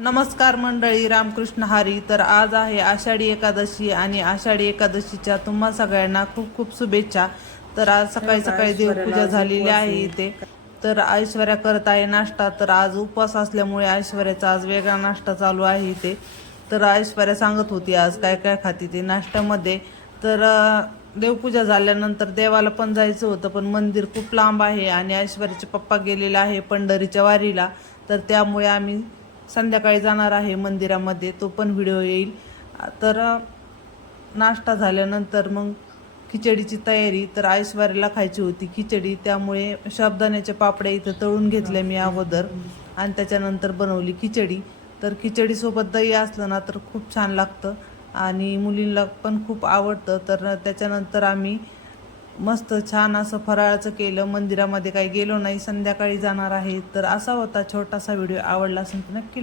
नमस्कार मंडळी रामकृष्ण हरी. तर आज आहे आषाढी एकादशी आणि आषाढी एकादशीच्या तुम्हा सगळ्यांना खूप खूप शुभेच्छा. तर आज सकाळी सकाळी देवपूजा झालेली आहे इथे. तर ऐश्वर्या करत आहे नाश्ता. तर आज उपवास असल्यामुळे ऐश्वर्याचा आज वेगळा नाश्ता चालू आहे इथे. तर ऐश्वर्या सांगत होती आज काय काय खाती ते नाश्त्यामध्ये. तर देवपूजा झाल्यानंतर देवाला पण जायचं होतं पण मंदिर खूप लांब आहे आणि ऐश्वर्याचे पप्पा गेलेले आहे पंढरीच्या वारीला. तर त्यामुळे आम्ही संध्याकाळी जाणार आहे मंदिरामध्ये तो पण व्हिडिओ येईल. तर नाश्ता झाल्यानंतर मग खिचडीची तयारी तर ऐश्वर्याला खायची होती खिचडी. त्यामुळे शाबदाण्याच्या पापड्या इथं तळून घेतले मी अगोदर आणि त्याच्यानंतर बनवली खिचडी. तर खिचडीसोबत दही असलं ना तर खूप छान लागतं आणि मुलींना पण खूप आवडतं. तर त्याच्यानंतर आम्ही मस्त छान असं फराळाचं केलं. मंदिरामध्ये काही गेलो नाही संध्याकाळी जाणार आहे. तर असा होता छोटासा व्हिडिओ. आवडला असेल तर नक्की